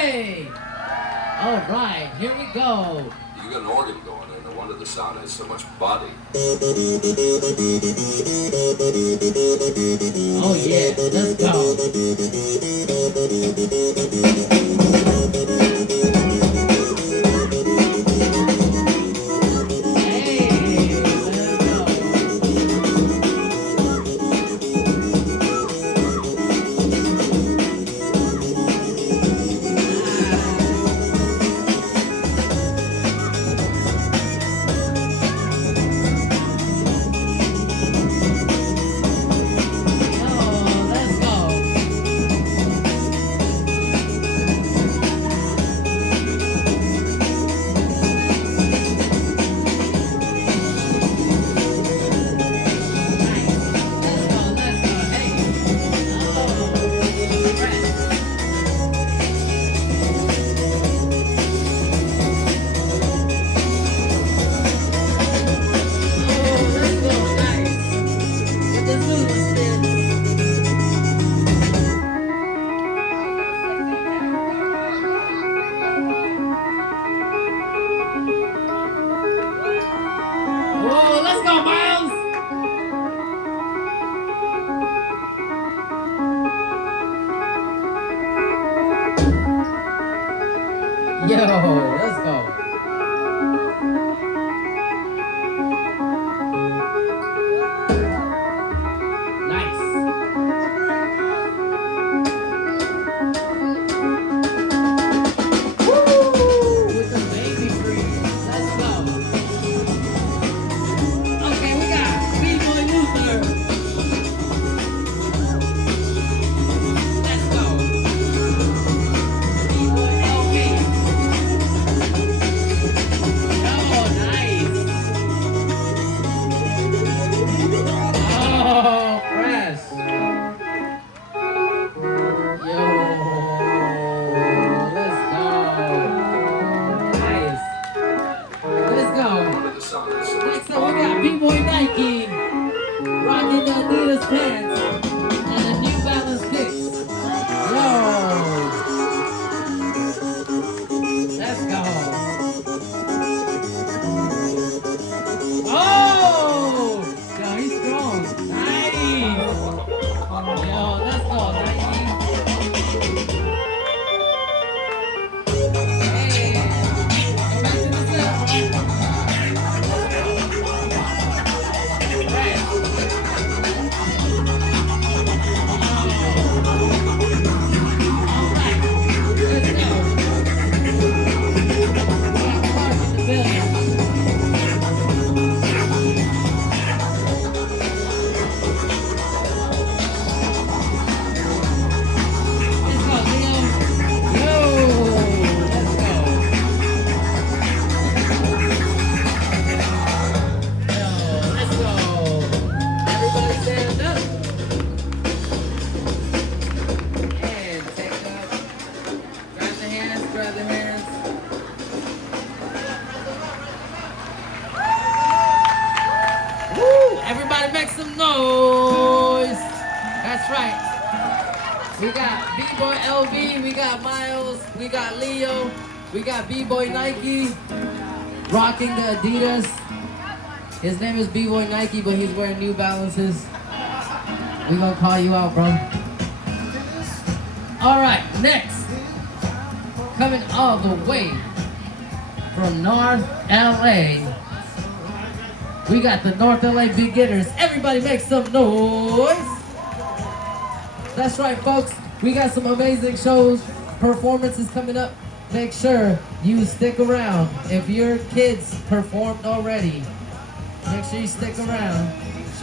Hey! All right, here we go. You got an organ going, and no wonder the sound has so much body. Oh yeah, let's go. Whoa, let's go, Miles! Yo, let's go. Nice. Woo! With the baby freeze. Let's go. Okay, we got B-Boy Luther. Let's go. B-Boy LB. Oh, nice. Oh, fresh. Yo, let's go. Nice. Let's go. No wonder the sound has so much Next up, we body. got B-Boy Nike, rocking the Adidas pants and the New Balance kicks. Yo, let's go. Oh, yo, he's strong. Nice. Yo, let's go, Nike. Hey, go back to the set. Everybody make some noise. That's right. We got B-Boy LB, we got Miles, we got Leo, we got B-Boy Nike, rocking the Adidas. His name is B-Boy Nike, but he's wearing New Balances. We gonna call you out, bro. All right, next, coming all the way from North LA. We got the North LA Beginners. Everybody make some noise. That's right, folks. We got some amazing shows, performances coming up. Make sure you stick around. If your kids performed already, make sure you stick around.